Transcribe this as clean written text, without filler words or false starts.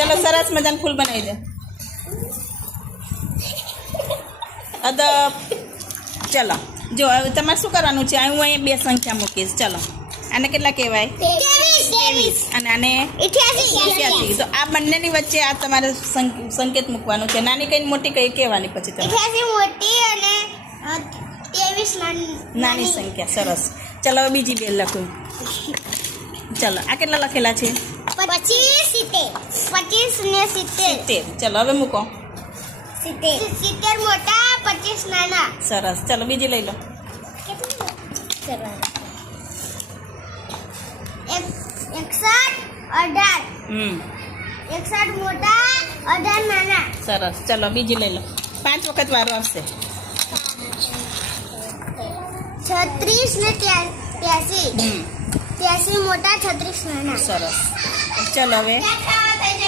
ચલો સરસ મજાનું ફૂલ બનાવી દે. અદબ. ચલો જો હવે તમારે શું કરવાનું છે? હું અહીંયા 2 સંખ્યા મૂકીશ. ચલો આને કેટલા કહેવાય? 23. અને આને 88. તો આ બંનેની વચ્ચે આ તમારે સંકેત મૂકવાનું છે. નાની કઈ મોટી કઈ કહેવાની પછી તમે 88 મોટી અને 23 નાની સંખ્યા. સરસ. ચલો હવે બીજી 2 લખું. ચલો આ કેટલા લખેલા છે? 25 ને 70. ચલો હવે મૂકો. 70 મોટા 25 નાના. સરસ. ચલો બીજી લઈ લો. 61 મોટા 18 નાના. સરસ. ચલો બીજી લઈ લો. 5 વખત વારો આવશે. 36 ને 83. 83 મોટા 36 નાના. સરસ. ચલો હવે